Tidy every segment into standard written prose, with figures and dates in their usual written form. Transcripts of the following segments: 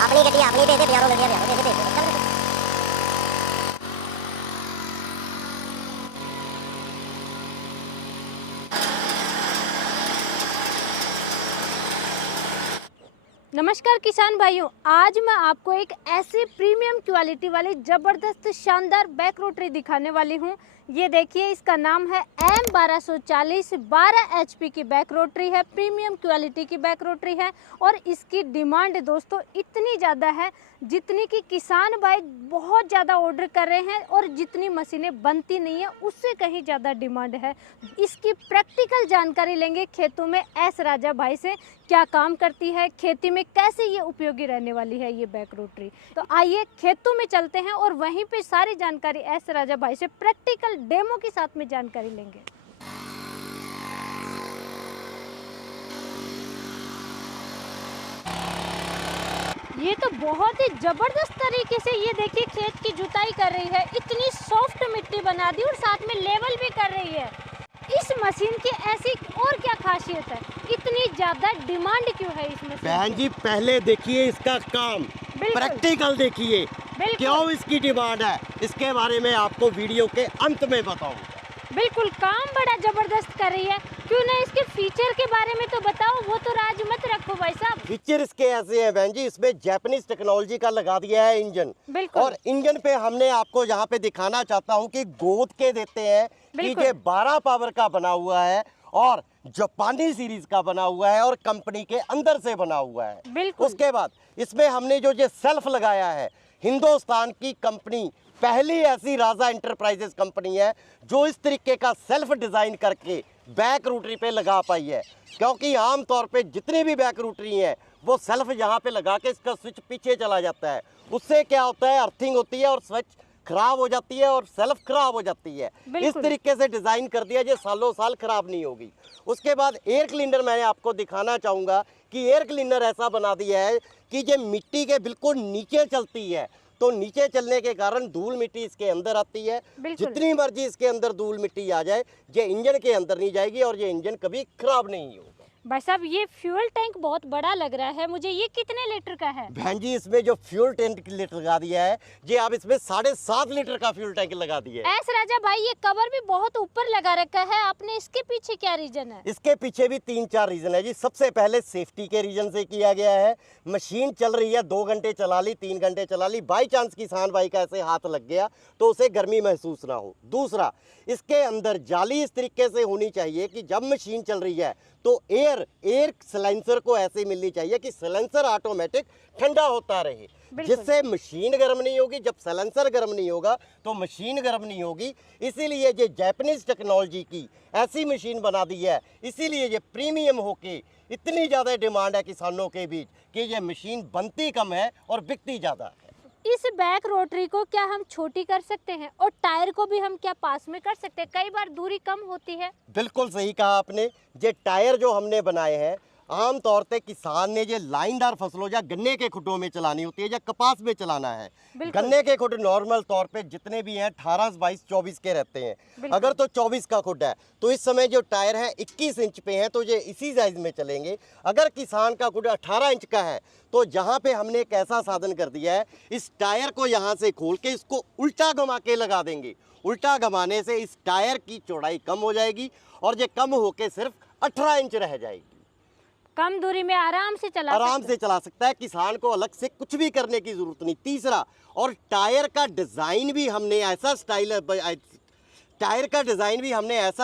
अपनी गड्डी अपनी भेजे, बिहारों गड्डियां बिहारों भेजे, नमस्कार किसान भाइयों, आज मैं आपको एक ऐसे प्रीमियम क्वालिटी वाली ज़बरदस्त शानदार बैक रोटरी दिखाने वाली हूँ। ये देखिए, इसका नाम है M1240 12 HP की बैक रोटरी है, प्रीमियम क्वालिटी की बैक रोटरी है। और इसकी डिमांड दोस्तों इतनी ज़्यादा है जितनी कि किसान भाई बहुत ज़्यादा ऑर्डर कर रहे हैं और जितनी मशीनें बनती नहीं है उससे कहीं ज़्यादा डिमांड है। इसकी प्रैक्टिकल जानकारी लेंगे खेतों में एस राजा भाई से, क्या काम करती है, खेती में कैसे ये उपयोगी रहने वाली है ये बैक रोटरी। तो आइए खेतों में चलते हैं और वहीं पे सारी जानकारी एस राजा भाई से प्रैक्टिकल डेमो के साथ में जानकारी लेंगे। ये तो बहुत ही जबरदस्त तरीके से ये देखिए खेत की जुताई कर रही है, इतनी सॉफ्ट मिट्टी बना दी और साथ में लेवल भी कर रही है। इस मशीन की ऐसी और क्या खासियत है, इतनी ज्यादा डिमांड क्यों है इस मशीन? बहन जी पहले देखिए इसका काम, प्रैक्टिकल देखिए क्यों इसकी डिमांड है, इसके बारे में आपको वीडियो के अंत में बताऊंगा। बिल्कुल, काम बड़ा जबरदस्त कर रही है, क्यों ना इसके फीचर के बारे में तो बताओ, वो तो राज मत रखो भाई साहब। फीचर इसके ऐसे हैं बहन जी, इसमें जापानीज टेक्नोलॉजी का लगा दिया है इंजन। और इंजन पे हमने आपको यहाँ पे दिखाना चाहता हूँ कि गोद के देते हैं कि ये 12 पावर का बना हुआ है और जापानी सीरीज का बना हुआ है और कंपनी के अंदर से बना हुआ है। उसके बाद इसमें हमने जो ये सेल्फ लगाया है, हिंदुस्तान की कंपनी पहली ऐसी राजा एंटरप्राइजेस कंपनी है जो इस तरीके का सेल्फ डिज़ाइन करके बैक रोटरी पे लगा पाई है। क्योंकि आम तौर पे जितनी भी बैक रोटरी हैं वो सेल्फ यहाँ पे लगा के इसका स्विच पीछे चला जाता है, उससे क्या होता है, अर्थिंग होती है और स्विच खराब हो जाती है और सेल्फ खराब हो जाती है। इस तरीके से डिज़ाइन कर दिया जो सालों साल खराब नहीं होगी। उसके बाद एयर क्लीनर मैंने आपको दिखाना चाहूँगा कि एयर क्लीनर ऐसा बना दिया है कि ये मिट्टी के बिल्कुल नीचे चलती है, तो नीचे चलने के कारण धूल मिट्टी इसके अंदर आती है। जितनी मर्जी इसके अंदर धूल मिट्टी आ जाए, ये इंजन के अंदर नहीं जाएगी और ये इंजन कभी खराब नहीं होगा। भाई साहब, ये फ्यूल टैंक बहुत बड़ा लग रहा है मुझे, ये कितने लीटर का है? बहन जी इसमें जो फ्यूल टैंक लीटर लगा दिया है, ये आप इसमें 7.5 लीटर का फ्यूल टैंक लगा दिया है। एस राजा भाई, ये कवर भी बहुत ऊपर लगा रखा है आपने, इसके पीछे क्या रीजन है? इसके पीछे भी 3-4 रीजन है जी। सबसे पहले सेफ्टी के रीजन से किया गया है। मशीन चल रही है, 2 घंटे चला ली, 3 घंटे चला ली, बाई चांस किसान भाई का ऐसे हाथ लग गया तो उसे गर्मी महसूस ना हो। दूसरा, इसके अंदर जाली इस तरीके से होनी चाहिए कि जब मशीन चल रही है तो एयर सिलेंसर को ऐसे मिलनी चाहिए कि सिलेंसर ऑटोमेटिक ठंडा होता रहे, जिससे मशीन गर्म नहीं होगी। जब सिलेंसर गर्म नहीं होगा तो मशीन गर्म नहीं होगी। इसीलिए ये जापानीज टेक्नोलॉजी की ऐसी मशीन बना दी है, इसीलिए ये प्रीमियम होके इतनी ज़्यादा डिमांड है किसानों के बीच कि ये मशीन बनती कम है और बिकती ज़्यादा है। इस बैक रोटरी को क्या हम छोटी कर सकते हैं और टायर को भी हम क्या पास में कर सकते हैं? कई बार दूरी कम होती है। बिल्कुल सही कहा आपने। ये टायर जो हमने बनाए हैं आम तौर पे किसान ने ये लाइनदार फसलों या गन्ने के खुडों में चलानी होती है या कपास में चलाना है। गन्ने के खुड नॉर्मल तौर पे जितने भी हैं 18, 22, 24 के रहते हैं। अगर तो 24 का खुड है तो इस समय जो टायर है 21 इंच पे हैं तो ये इसी साइज में चलेंगे। अगर किसान का खुड 18 इंच का है तो यहाँ पे हमने एक ऐसा साधन कर दिया है, इस टायर को यहाँ से खोल के इसको उल्टा घुमा के लगा देंगे। उल्टा घुमाने से इस टायर की चौड़ाई कम हो जाएगी और ये कम होके सिर्फ 18 इंच रह जाएगी। कम दूरी में आराम से चला सकता है। किसान को अलग से कुछ भी करने की जरूरत नहीं। तीसरा, और टायर का डिज़ाइन भी हमने ऐसा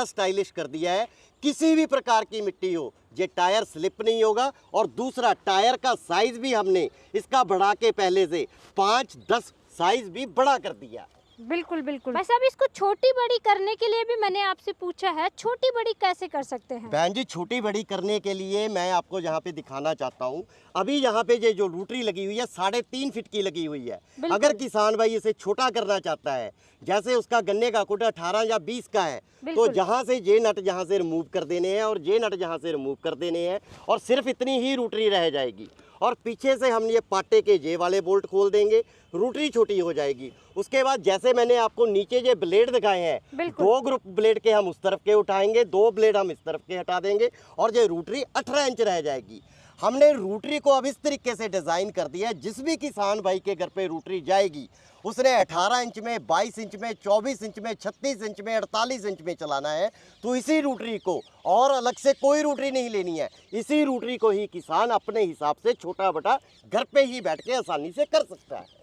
स्टाइलिश कर दिया है, किसी भी प्रकार की मिट्टी हो ये टायर स्लिप नहीं होगा। और दूसरा, टायर का साइज भी हमने इसका बढ़ा के पहले से 5-10 साइज भी बड़ा कर दिया। बिल्कुल बिल्कुल। वैसे अब इसको छोटी बड़ी करने के लिए भी मैंने आपसे पूछा है, छोटी बड़ी कैसे कर सकते हैं? बहन जी, छोटी बड़ी करने के लिए मैं आपको यहाँ पे दिखाना चाहता हूँ। अभी यहाँ पे ये जो रोटरी लगी हुई है 3.5 फीट की लगी हुई है। अगर किसान भाई इसे छोटा करना चाहता है, जैसे उसका गन्ने का खुड 18 या 20 का है, तो जहाँ से ये नट जहाँ से रिमूव कर देने हैं और ये नट जहाँ से रिमूव कर देने हैं और सिर्फ इतनी ही रोटरी रह जाएगी। और पीछे से हम ये पाटे के जे वाले बोल्ट खोल देंगे, रोटरी छोटी हो जाएगी। उसके बाद जैसे मैंने आपको नीचे जो ब्लेड दिखाए हैं, 2 ग्रुप ब्लेड के हम उस तरफ के उठाएंगे, 2 ब्लेड हम इस तरफ के हटा देंगे और ये रोटरी 18 इंच रह जाएगी। हमने रोटरी को अब इस तरीके से डिज़ाइन कर दिया है, जिस भी किसान भाई के घर पे रोटरी जाएगी उसने 18 इंच में, 22 इंच में, 24 इंच में, 36 इंच में, 48 इंच में चलाना है। तो इसी रोटरी को, और अलग से कोई रोटरी नहीं लेनी है, इसी रोटरी को ही किसान अपने हिसाब से छोटा बड़ा घर पे ही बैठ के आसानी से कर सकता है।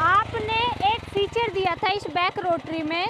आपने एक फीचर दिया था इस बैक रोटरी में,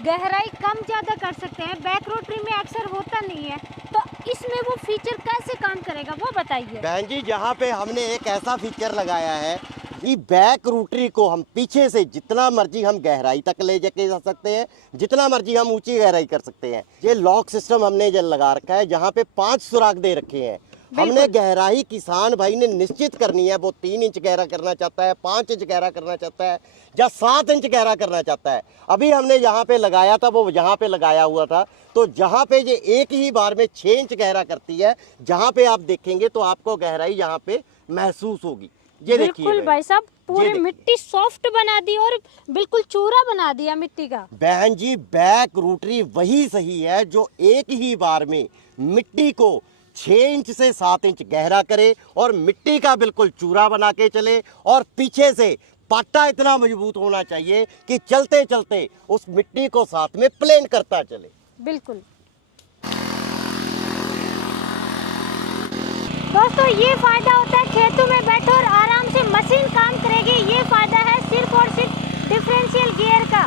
गहराई कम ज़्यादा कर सकते हैं, बैक रोटरी में अक्सर होता नहीं है, तो इसमें वो फीचर कैसे काम करेगा वो बताइए। बहन जी, जहाँ पे हमने एक ऐसा फीचर लगाया है कि बैक रोटरी को हम पीछे से जितना मर्जी हम गहराई तक ले जाके जा सकते हैं, जितना मर्जी हम ऊंची गहराई कर सकते हैं। ये लॉक सिस्टम हमने जो लगा रखा है, जहाँ पे 5 सुराख दे रखे हैं। हमने गहराई किसान भाई ने निश्चित करनी है, वो 3 इंच गहरा करना चाहता है, 5 इंच गहरा करना चाहता है, या 7 इंच गहरा करना चाहता है। अभी हमने जहाँ पे लगाया था वो जहाँ पे लगाया हुआ था, तो जहाँ पे ये एक ही बार में 6 इंच गहरा करती है, जहाँ पे आप देखेंगे तो आपको गहराई यहाँ पे महसूस होगी। ये देखिए बिल्कुल भाई साहब, पूरी मिट्टी सॉफ्ट बना दी और बिल्कुल चूरा बना दिया मिट्टी का। बहन जी, बैक रोटरी वही सही है जो एक ही बार में मिट्टी को 6 इंच से 7 इंच गहरा करे और मिट्टी का बिल्कुल चूरा बना के चले, और पीछे से पाटा इतना मजबूत होना चाहिए कि चलते चलते उस मिट्टी को साथ में प्लेन करता चले। बिल्कुल दोस्तों, ये फायदा होता है खेतों में बैठो और आराम से मशीन काम करेगी। ये फायदा है सिर्फ और सिर्फ डिफरेंशियल गियर का।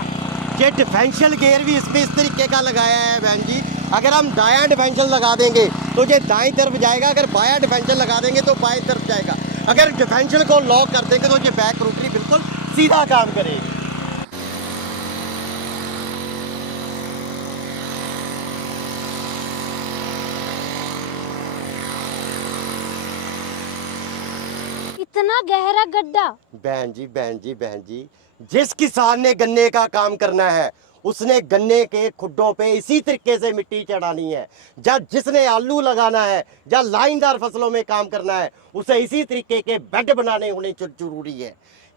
ये डिफरेंशियल गियर भी इसमें इस तरीके का लगाया है बहन जी, अगर हम दायां डिफरेंशियल लगा देंगे तो ये दाईं तरफ जाएगा, अगर बायां डिफरेंशियल लगा देंगे तो बाएं तरफ जाएगा। अगर डिफरेंशियल को लॉक कर देंगे तो ये बैक रोटरी बिल्कुल सीधा काम करेगी। इतना गहरा गड्ढा। बहन जी, जिस किसान ने गन्ने का काम करना है उसने गन्ने के खुड्डों पे इसी तरीके से मिट्टी चढ़ानी है। जब जिसने आलू लगाना है या लाइनदार फसलों में काम करना है उसे इसी तरीके के बेड बनाने होने जरूरी है।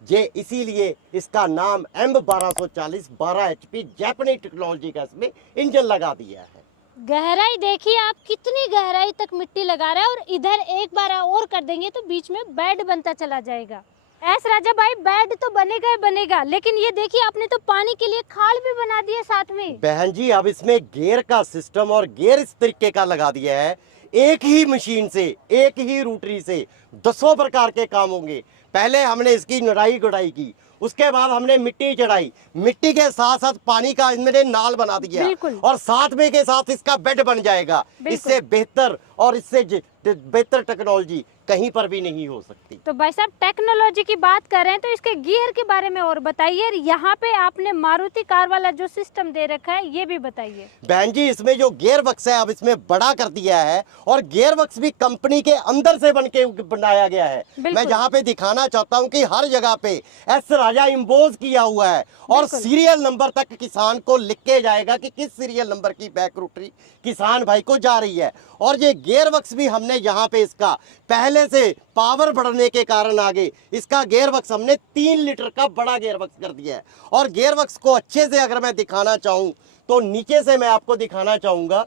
ये इसीलिए इसका नाम M1240 12 HP जापानीज टेक्नोलॉजी का इसमें इंजन लगा दिया है। गहराई देखिए आप, कितनी गहराई तक मिट्टी लगा रहा है, और इधर एक बार और कर देंगे तो बीच में बेड बनता चला जाएगा। एस राजा भाई, बेड तो बनेगा ही बनेगा, लेकिन ये देखिए आपने तो पानी के लिए खाल भी बना दिया साथ में। बहन जी, अब इसमें गियर का सिस्टम और गियर इस तरीके का लगा दिया है, एक ही मशीन से, एक ही रोटरी से 200 प्रकार के काम होंगे। पहले हमने इसकी निराई गुड़ाई की, उसके बाद हमने मिट्टी चढ़ाई, मिट्टी के साथ साथ पानी का इसमें नाल बना दिया, और साथ में के साथ इसका बेड बन जाएगा। इससे बेहतर और इससे बेहतर टेक्नोलॉजी कहीं पर भी नहीं हो सकती। तो भाई साहब, टेक्नोलॉजी की बात कर रहे हैं तो इसके गियर के बारे में और बताइए। यहाँ पे आपने मारुति कार वाला जो सिस्टम दे रखा है ये भी बताइए। बहन जी, इसमें जो गियर बक्स है अब इसमें बड़ा कर दिया है, और गियर बक्स भी कंपनी के अंदर से बनाया गया है। मैं जहाँ पे दिखाना चाहता हूँ कि हर जगह पे एस राजा इम्बोज किया हुआ है, और सीरियल नंबर तक किसान को लिख के जाएगा कि किस सीरियल नंबर की बैक रोटरी किसान भाई को जा रही है। और ये गियर बक्स भी हमने यहाँ पे इसका पहले से पावर बढ़ने के कारण आगे इसका गियर बक्स हमने 3 लीटर का बड़ा गियर बक्स कर दिया है। और गियर बक्स को अच्छे से अगर मैं दिखाना चाहूँ तो नीचे से मैं आपको दिखाना चाहूँगा,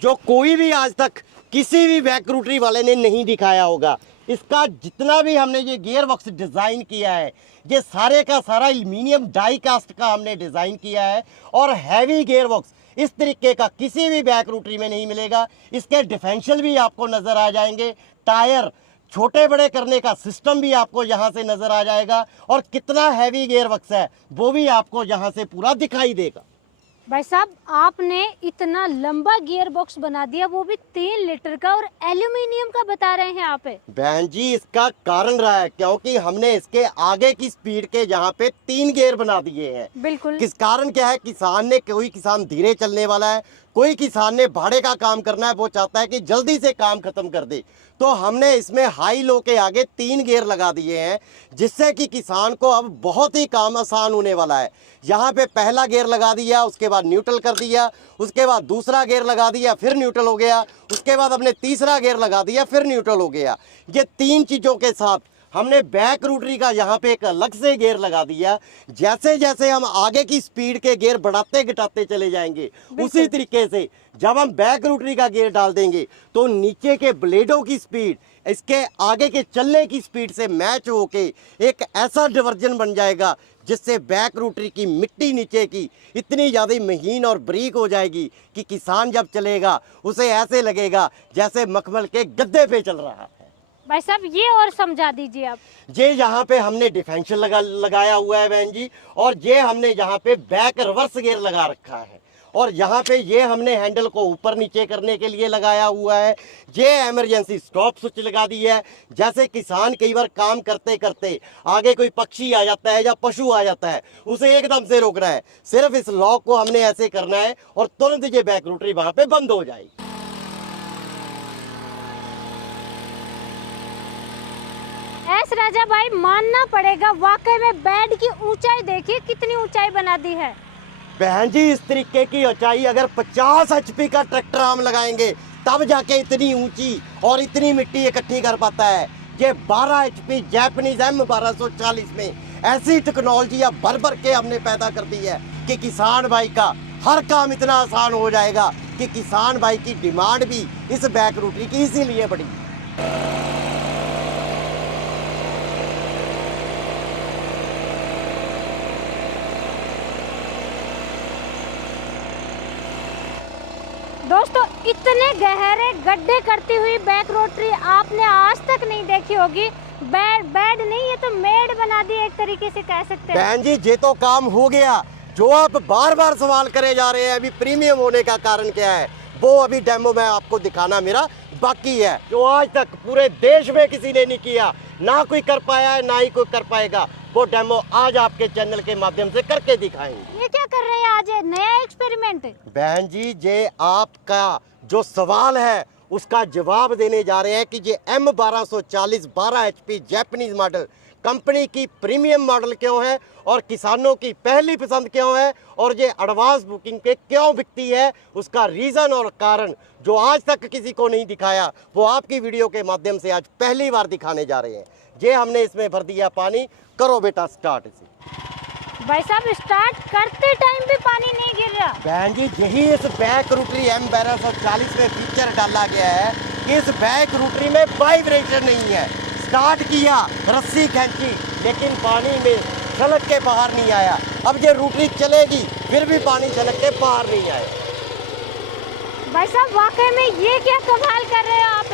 जो कोई भी आज तक किसी भी बैक रोटरी वाले ने नहीं दिखाया होगा। इसका जितना भी हमने ये गियर बक्स डिज़ाइन किया है, ये सारे का सारा एल्युमिनियम डाई कास्ट का हमने डिज़ाइन किया है, और हैवी गियर बॉक्स इस तरीके का किसी भी बैक रोटरी में नहीं मिलेगा। इसके डिफरेंशियल भी आपको नज़र आ जाएंगे, टायर छोटे बड़े करने का सिस्टम भी आपको यहाँ से नज़र आ जाएगा, और कितना हैवी गियर बक्स है वो भी आपको यहाँ से पूरा दिखाई देगा। भाई साहब, आपने इतना लंबा गियर बॉक्स बना दिया, वो भी 3 लीटर का, और एल्यूमिनियम का बता रहे हैं आप। बहन जी, इसका कारण रहा है क्योंकि हमने इसके आगे की स्पीड के जहाँ पे 3 गियर बना दिए हैं। बिल्कुल। किस कारण क्या है, किसान ने, कोई किसान धीरे चलने वाला है, कोई किसान ने भाड़े का काम करना है, वो चाहता है कि जल्दी से काम खत्म कर दे, तो हमने इसमें हाई लो के आगे 3 गियर लगा दिए हैं, जिससे कि किसान को अब बहुत ही काम आसान होने वाला है। यहाँ पे पहला गियर लगा दिया, उसके बाद न्यूट्रल कर दिया, उसके बाद दूसरा गियर लगा दिया, फिर न्यूट्रल हो गया, उसके बाद हमने तीसरा गियर लगा दिया, फिर न्यूट्रल हो गया। ये 3 चीज़ों के साथ हमने बैक रोटरी का यहाँ पे एक अलग से गियर लगा दिया। जैसे जैसे हम आगे की स्पीड के गियर बढ़ाते घटाते चले जाएंगे, उसी तरीके से जब हम बैक रोटरी का गियर डाल देंगे तो नीचे के ब्लेडों की स्पीड इसके आगे के चलने की स्पीड से मैच होके एक ऐसा डिवर्जन बन जाएगा जिससे बैक रोटरी की मिट्टी नीचे की इतनी ज़्यादा महीन और बारीक हो जाएगी कि किसान जब चलेगा उसे ऐसे लगेगा जैसे मखमल के गद्दे पे चल रहा है। भाई साहब ये और समझा दीजिए आप। ये यहाँ पे हमने डिफेंशन लगाया हुआ है बहन जी, और ये हमने यहाँ पे बैक रिवर्स गियर लगा रखा है, और यहाँ पे ये हमने हैंडल को ऊपर नीचे करने के लिए लगाया हुआ है। ये इमरजेंसी स्टॉप स्विच लगा दी है। जैसे किसान कई बार काम करते करते आगे कोई पक्षी आ जाता है या पशु आ जाता है, उसे एकदम से रोकना है, सिर्फ इस लॉक को हमने ऐसे करना है और तुरंत ये बैक रोटरी वहां पे बंद हो जाएगी। एस राजा भाई मानना पड़ेगा, वाकई में बेड की ऊंचाई देखिए कितनी ऊंचाई बना दी है। बहन जी इस तरीके की ऊंचाई अगर 50 HP का ट्रैक्टर हम लगाएंगे तब जाके इतनी ऊंची और इतनी मिट्टी इकट्ठी कर पाता है। ये 12 HP जैपनीज M1240 में ऐसी टेक्नोलॉजी अब भर भर के हमने पैदा कर दी है कि किसान भाई का हर काम इतना आसान हो जाएगा कि किसान भाई की डिमांड भी इस बैक रोटरी की इसीलिए बढ़ी। दोस्तों इतने गहरे गड्ढे करती हुई बैक रोटरी आपने आज तक नहीं देखी होगी। बेड नहीं, ये तो मेड बना दी एक तरीके से कह सकते हैं। बहन जी ये तो काम हो गया। जो आप बार बार सवाल करे जा रहे हैं अभी प्रीमियम होने का कारण क्या है, वो अभी डेमो में आपको दिखाना मेरा बाकी है, जो आज तक पूरे देश में किसी ने नहीं किया, ना कोई कर पाया है ना ही कोई कर पाएगा। वो डेमो आज आपके चैनल के माध्यम से करके दिखाएंगे। ये क्या कर रहे हैं आज, ये नया एक्सपेरिमेंट? बहन जी ये आपका जो सवाल है उसका जवाब देने जा रहे हैं कि ये M1240 12 HP Japanese model company की प्रीमियम मॉडल क्यों है और किसानों की पहली पसंद क्यों है, और ये एडवांस बुकिंग पे क्यों बिकती है, उसका रीज़न और कारण जो आज तक किसी को नहीं दिखाया वो आपकी वीडियो के माध्यम से आज पहली बार दिखाने जा रहे हैं। ये हमने इसमें भर दिया पानी। करो बेटा स्टार्ट इसे। भाई साहब स्टार्ट करते टाइम भी पानी नहीं गिर रहा। बहन जी यही इस बैक रोटरी M1240 में फीचर डाला गया है कि इस बैक रोटरी में वाइब्रेशन नहीं है। स्टार्ट किया, रस्सी खींची, लेकिन पानी में छलक के बाहर नहीं आया। अब ये रोटरी चलेगी फिर भी पानी छलक के बाहर नहीं आया। भाई साहब वाकई में ये क्या कमाल कर रहे हो आप?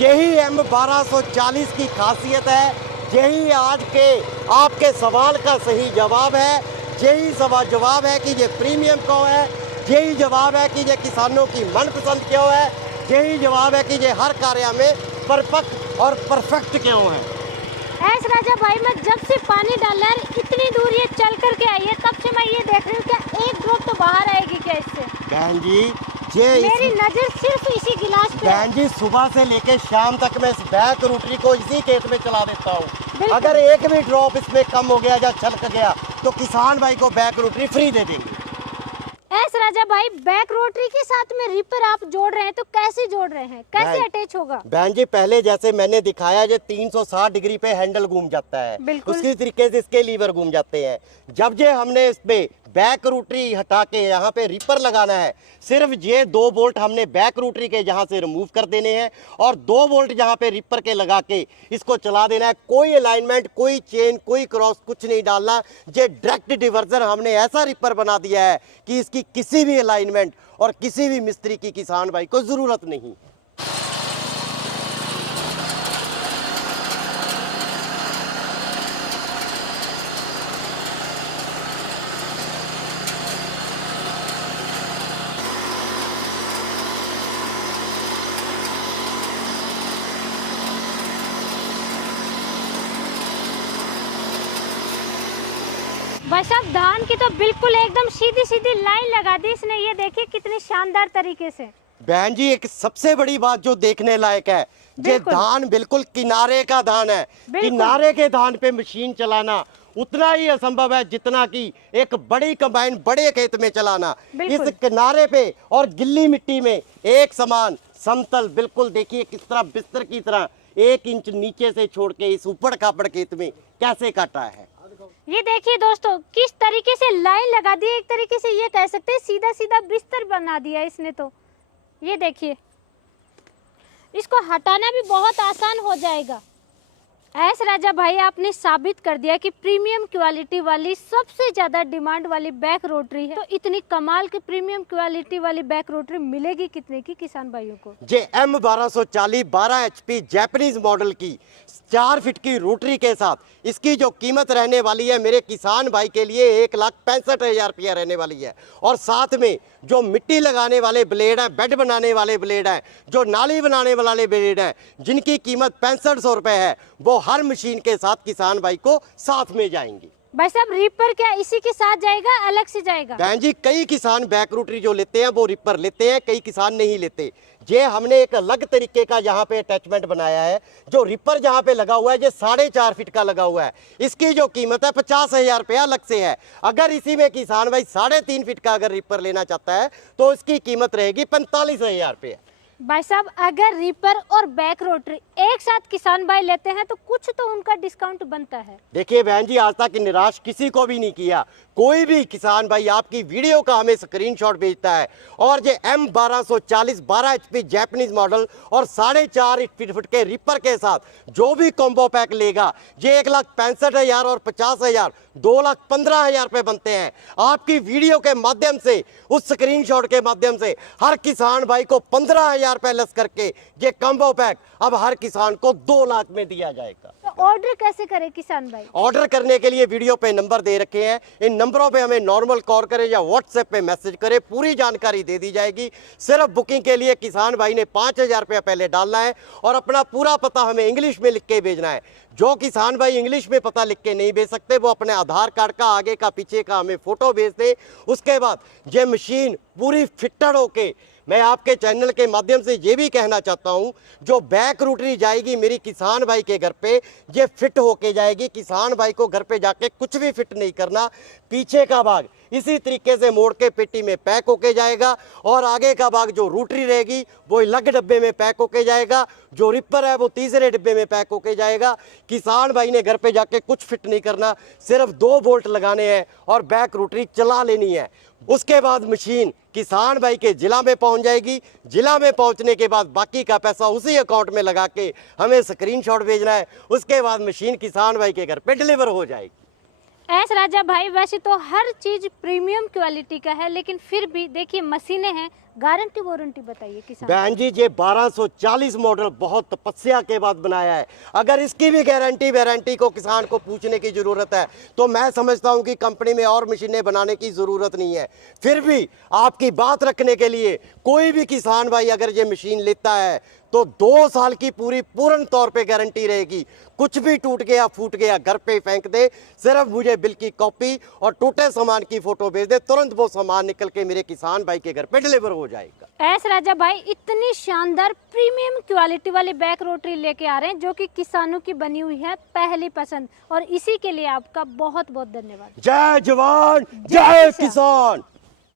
यही M1240 की खासियत है, यही आज के आपके सवाल का सही जवाब है। यही जवाब है कि ये प्रीमियम क्यों है, यही जवाब है कि ये किसानों की मनपसंद क्यों है, यही जवाब है कि ये हर कार्य में परफेक्ट और परफेक्ट क्यों है। एस राजा भाई मैं जब से पानी डाला है इतनी दूर ये चल करके आई है, तब से मैं ये देख रही हूँ क्या एक ड्रॉप तो बाहर आएगी क्या इससे? बहन जी ये मेरी नजर सिर्फ इसी गिलास पे। बहन जी सुबह से लेके शाम तक मैं इस बैक रोटरी को इसी खेत में चला देता हूँ। अगर एक भी ड्रॉप इसमें कम हो गया या छलक गया तो किसान भाई को बैक रोटरी फ्री दे देंगे। एस राजा भाई बैक रोटरी के साथ में रिपर आप जोड़ रहे हैं तो कैसे जोड़ रहे हैं, कैसे अटैच होगा? बहन जी पहले जैसे मैंने दिखाया ये 360 डिग्री पे हैंडल घूम जाता है, उसी तरीके से इसके लीवर घूम जाते हैं। जब ये हमने इस पे बैक रोटरी हटा के यहाँ पे रिपर लगाना है, सिर्फ ये 2 बोल्ट हमने बैक रोटरी के यहाँ से रिमूव कर देने हैं और 2 बोल्ट यहाँ पे रिपर के लगा के इसको चला देना है। कोई अलाइनमेंट, कोई चेन, कोई क्रॉस कुछ नहीं डालना। ये डायरेक्ट डिवर्जन हमने ऐसा रिपर बना दिया है कि इसकी किसी भी अलाइनमेंट और किसी भी मिस्त्री की किसान भाई को ज़रूरत नहीं। भाई साहब धान की तो बिल्कुल एकदम सीधी सीधी लाइन लगा दी इसने, ये देखिए कितनी शानदार तरीके से। बहन जी एक सबसे बड़ी बात जो देखने लायक है, ये धान बिल्कुल किनारे का धान है। किनारे के धान पे मशीन चलाना उतना ही असंभव है जितना कि एक बड़ी कंबाइन बड़े खेत में चलाना। इस किनारे पे और गिल्ली मिट्टी में एक समान समतल बिल्कुल देखिए किस तरह बिस्तर की तरह 1 इंच नीचे से छोड़ के इस ऊपर खापड़ खेत में कैसे काटा है। ये देखिए दोस्तों किस तरीके से लाइन लगा दी है, एक तरीके से ये कह सकते हैं सीधा सीधा बिस्तर बना दिया इसने। तो ये देखिए इसको हटाना भी बहुत आसान हो जाएगा। एस राजा भाई आपने साबित कर दिया कि प्रीमियम क्वालिटी वाली सबसे ज्यादा डिमांड वाली बैक रोटरी है। तो इतनी कमाल की प्रीमियम क्वालिटी वाली बैक रोटरी मिलेगी कितने की किसान भाइयों को? जे M1240 12 HP जैपनीज मॉडल की 4 फीट की रोटरी के साथ इसकी जो कीमत रहने वाली है मेरे किसान भाई के लिए 1,65,000 रुपया रहने वाली है। और साथ में जो मिट्टी लगाने वाले ब्लेड हैं, बेड बनाने वाले ब्लेड हैं, जो नाली बनाने वाले ब्लेड हैं, जिनकी कीमत 6500 रुपये है, वो हर मशीन के साथ किसान भाई को साथ में जाएंगी। भाई साहब रिपर क्या इसी के साथ जाएगा, अलग से जाएगा? बहन जी कई किसान बैक रोटरी जो लेते हैं वो रिपर लेते हैं, कई किसान नहीं लेते। ये हमने एक अलग तरीके का यहाँ पे अटैचमेंट बनाया है। जो रिपर जहाँ पे लगा हुआ है ये 4.5 फीट का लगा हुआ है। इसकी जो कीमत है 50,000 रुपया अलग से है। अगर इसी में किसान भाई 3.5 फीट का अगर रिपर लेना चाहता है तो इसकी कीमत रहेगी 45,000 रुपये। भाई साहब अगर रिपर और बैक रोटरी एक साथ किसान भाई लेते हैं तो कुछ तो उनका डिस्काउंट बनता है। देखिए बहन जी आज तक निराश किसी को भी नहीं किया। कोई भी किसान भाई आपकी वीडियो का हमें स्क्रीनशॉट भेजता है और ये M1240 12 HP जैपनीज मॉडल और 4.5 फीट के रिपर के साथ जो भी कॉम्बो पैक लेगा ये 1,65,000 और 50,000 2,15,000 रुपये बनते हैं। आपकी वीडियो के माध्यम से उस स्क्रीनशॉट के माध्यम से हर किसान भाई को 15,000 रुपये लेस करके ये कॉम्बो पैक अब हर किसान को 2 लाख में दिया जाएगा। तो ऑर्डर कैसे करे किसान भाई? ऑर्डर करने के लिए वीडियो पे नंबर दे रखे हैं, इन नंबरों पे हमें नॉर्मल कॉल करें या व्हाट्सएप पे मैसेज करें, पूरी जानकारी दे दी जाएगी। सिर्फ बुकिंग के लिए किसान भाई ने 5,000 रुपया पहले डालना है और अपना पूरा पता हमें इंग्लिश में लिख के भेजना है। जो किसान भाई इंग्लिश में पता लिख के नहीं भेज सकते वो अपने आधार कार्ड का आगे का पीछे का हमें फोटो भेज दे। उसके बाद ये मशीन पूरी फिटेड होके, मैं आपके चैनल के माध्यम से ये भी कहना चाहता हूँ, जो बैक रोटरी जाएगी मेरी किसान भाई के घर पे ये फिट होके जाएगी। किसान भाई को घर पे जाके कुछ भी फिट नहीं करना। पीछे का भाग इसी तरीके से मोड़ के पेटी में पैक होके जाएगा और आगे का भाग जो रोटरी रहेगी वो अलग डब्बे में पैक होके जाएगा। जो रिपर है वो तीसरे डिब्बे में पैक होके जाएगा। किसान भाई ने घर पे जाके कुछ फिट नहीं करना, सिर्फ 2 बोल्ट लगाने हैं और बैक रोटरी चला लेनी है। उसके बाद मशीन किसान भाई के जिला में पहुंच जाएगी। जिला में पहुंचने के बाद बाकी का पैसा उसी अकाउंट में लगा के हमें स्क्रीनशॉट भेजना है। उसके बाद मशीन किसान भाई के घर पे डिलीवर हो जाएगी। एस राजा भाई वैसे तो हर चीज प्रीमियम क्वालिटी का है, लेकिन फिर भी देखिए मशीनें हैं, गारंटी वारंटी बताइए किसान। बहन जी ये 1240 मॉडल बहुत तपस्या के बाद बनाया है। अगर इसकी भी गारंटी वारंटी को किसान को पूछने की जरूरत है तो मैं समझता हूं कि कंपनी में और मशीनें बनाने की जरूरत नहीं है। फिर भी आपकी बात रखने के लिए कोई भी किसान भाई अगर ये मशीन लेता है तो 2 साल की पूर्ण तौर पे गारंटी रहेगी। कुछ भी टूट गया फूट गया घर पे फेंक दे, सिर्फ मुझे बिल की कॉपी और टूटे सामान की फोटो भेज दे, तुरंत वो सामान निकल के मेरे किसान भाई के घर पे डिलीवर हो जाएगा। एस राजा भाई इतनी शानदार प्रीमियम क्वालिटी वाली बैक रोटरी लेके आ रहे हैं जो कि किसानों की बनी हुई है पहली पसंद, और इसी के लिए आपका बहुत बहुत धन्यवाद। जय जवान जय किसान।